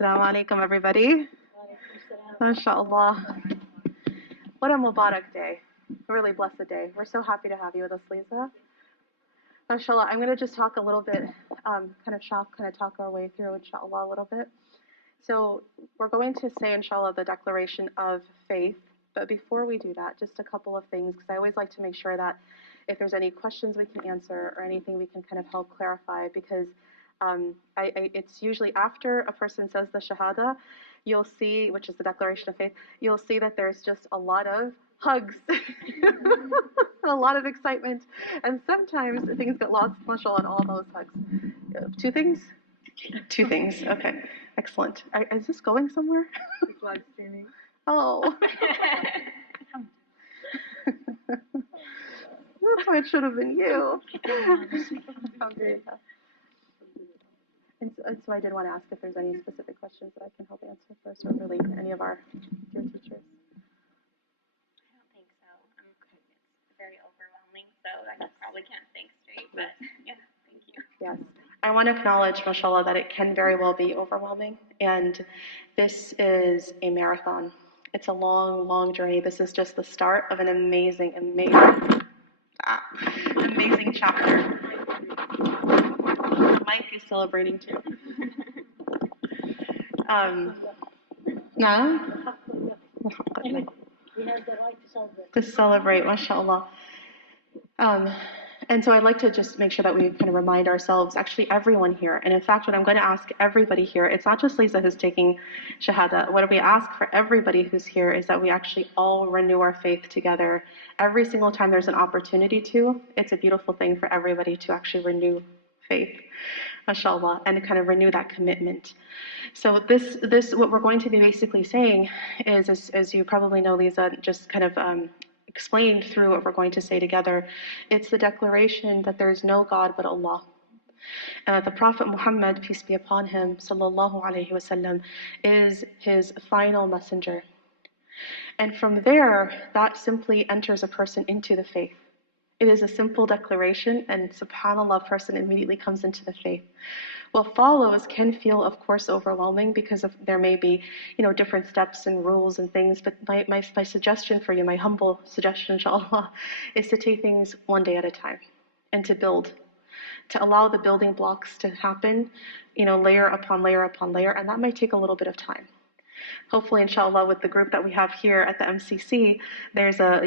Assalamu alaikum, everybody. MashaAllah. What a Mubarak day. A really blessed day. We're so happy to have you with us, Liza. MashaAllah. I'm going to just talk a little bit, talk our way through, inshallah, a little bit. So we're going to say, inshallah, the declaration of faith. But before we do that, just a couple of things, because I always like to make sure that if there's any questions we can answer or anything we can kind of help clarify, because it's usually after a person says the Shahadah, you'll see, which is the declaration of faith, you'll see that there's just a lot of hugs, a lot of excitement, and sometimes things get lost, mashallah, in all those hugs. Two things? Two things, okay, excellent. Is this going somewhere? It's live streaming. Oh. That's why it should have been you. And so I did want to ask if there's any specific questions that I can help answer first, or really any of our dear teachers. I don't think so. It's very overwhelming, so I probably can't think straight, but yeah, thank you. Yes. I want to acknowledge, mashallah, that it can very well be overwhelming, and this is a marathon. It's a long, long journey. This is just the start of an amazing chapter. Mike is celebrating too. Now, We have the right to celebrate. to celebrate, mashallah. And so I'd like to just make sure that we kind of remind ourselves, actually everyone here, and in fact what I'm going to ask everybody here, it's not just Liza who's taking Shahadah, what we ask for everybody who's here is that we actually all renew our faith together. Every single time there's an opportunity to, it's a beautiful thing for everybody to actually renew faith, mashallah, and to kind of renew that commitment. So this what we're going to be basically saying is, as you probably know, Liza just kind of explained through what we're going to say together, it's the declaration that there is no God but Allah. And that the Prophet Muhammad, peace be upon him, sallallahu alaihi wasallam, is his final messenger. And from there, that simply enters a person into the faith. It is a simple declaration, and subhanAllah, a person immediately comes into the faith. What follows can feel, of course, overwhelming because there may be, different steps and rules and things, but my suggestion for you, my humble suggestion, inshallah, is to take things one day at a time and to build, to allow the building blocks to happen, layer upon layer upon layer, and that might take a little bit of time. Hopefully, inshallah, with the group that we have here at the MCC, there's a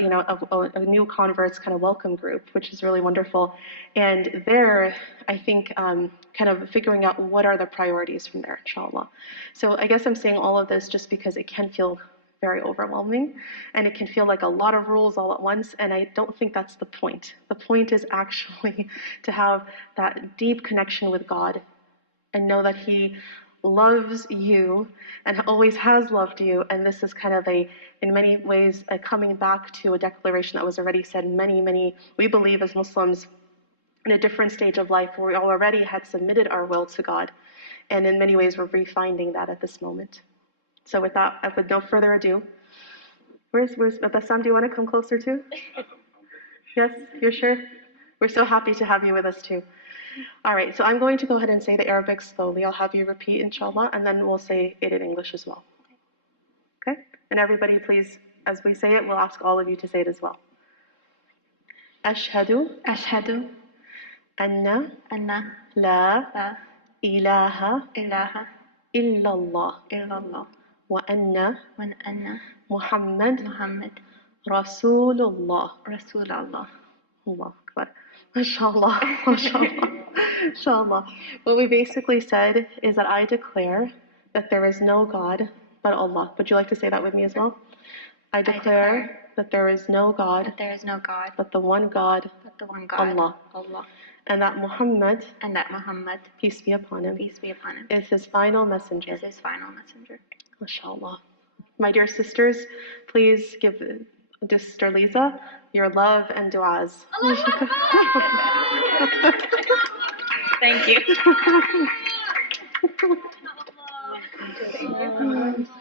new converts kind of welcome group, which is really wonderful. And there, I think, kind of figuring out what are the priorities from there, inshallah. So I guess I'm saying all of this just because it can feel very overwhelming, and it can feel like a lot of rules all at once, and I don't think that's the point. The point is actually to have that deep connection with God and know that He loves you and always has loved you, and this is kind of in many ways a coming back to a declaration that was already said many, we believe as Muslims, in a different stage of life where we already had submitted our will to God, and in many ways we're refinding that at this moment. So with that, with no further ado, where's Bassam, do you want to come closer too? Yes, you're sure? We're so happy to have you with us too. All right, so I'm going to go ahead and say the Arabic slowly. I'll have you repeat, inshallah, and then we'll say it in English as well. Okay? And everybody, please, as we say it, we'll ask all of you to say it as well. أشهد أن لا إله إلا الله وأن محمد رسول الله. Allah Akbar. MashaAllah, MashaAllah, MashaAllah. What we basically said is that I declare that there is no God but Allah. Would you like to say that with me as well? I declare that there is no God but the one God, Allah. And that Muhammad, peace be upon him, is his final messenger. MashaAllah. My dear sisters, please give Sister Liza your love and du'as. Thank you.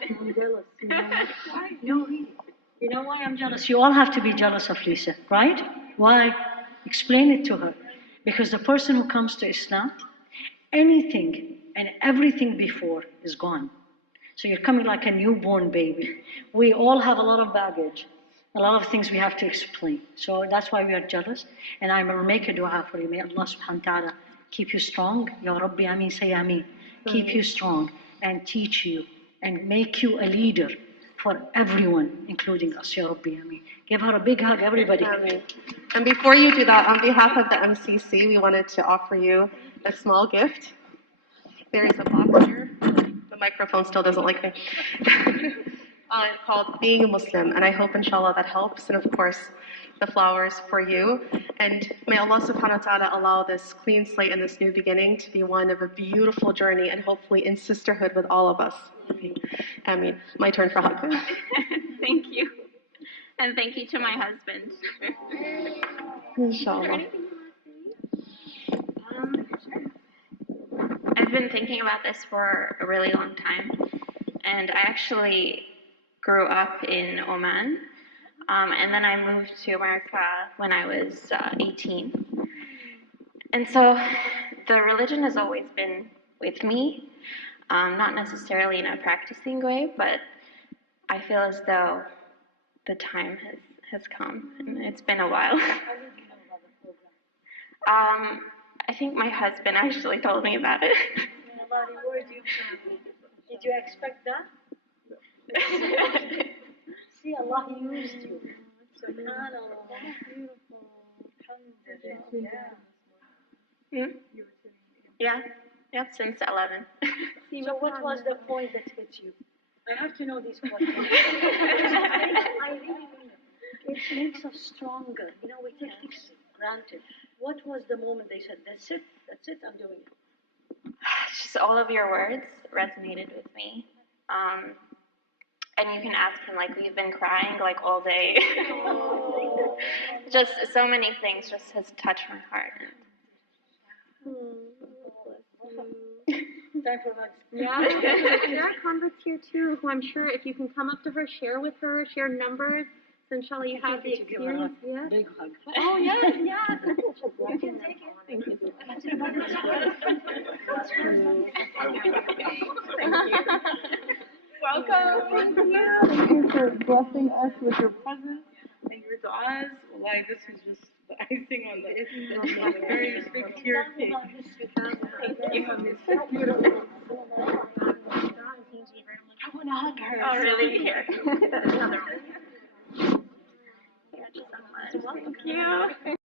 I'm jealous. No, you know why I'm jealous? You all have to be jealous of Lisa, right? Why? Explain it to her. Because the person who comes to Islam, anything and everything before is gone. So you're coming like a newborn baby. We all have a lot of baggage, a lot of things we have to explain. So that's why we are jealous. And I will make a dua for you. May Allah subhanahu wa ta'ala keep you strong. Ya Rabbi Ameen, say Ameen. Keep you strong and teach you and make you a leader for everyone, including us. Ya Rabbi Ameen. Give her a big hug, everybody. And before you do that, on behalf of the MCC, we wanted to offer you a small gift. There is a box here. The microphone still doesn't like me. Called Being a Muslim, and I hope inshallah that helps. And of course, the flowers for you. And may Allah subhanahu wa ta'ala allow this clean slate and this new beginning to be one of a beautiful journey and hopefully in sisterhood with all of us. Ameen. My turn for hug. Thank you. And thank you to my husband. Inshallah. I've been thinking about this for a really long time, and I actually grew up in Oman, and then I moved to America when I was 18. And so the religion has always been with me, not necessarily in a practicing way, but I feel as though the time has come, and it's been a while. I think my husband actually told me about it. Did you expect that? See, Allah used you. SubhanAllah. Hmm? Yeah, since 11. So what was the point that hit you? I have to know these questions. I really mean it. It makes us stronger. You know, we take things for granted. What was the moment they said, that's it, I'm doing it? Just all of your words resonated with me. And you can ask him, like, we've been crying, like, all day. Just so many things just has touched my heart. Time for hugs. Yeah, there are converts here too, who I'm sure if you can come up to her, share with her, share numbers, so inshallah you have the experience. Yeah. Big hug. Oh yes, yes. You can take it. Thank you. Welcome. Thank you for blessing us with your presence and your du'as. Wallahi, this is just the icing on the very big tier cake. Thank you. It's so beautiful. I want to hug her. Oh, really? Here. Another one. Thank you so much. Thank you.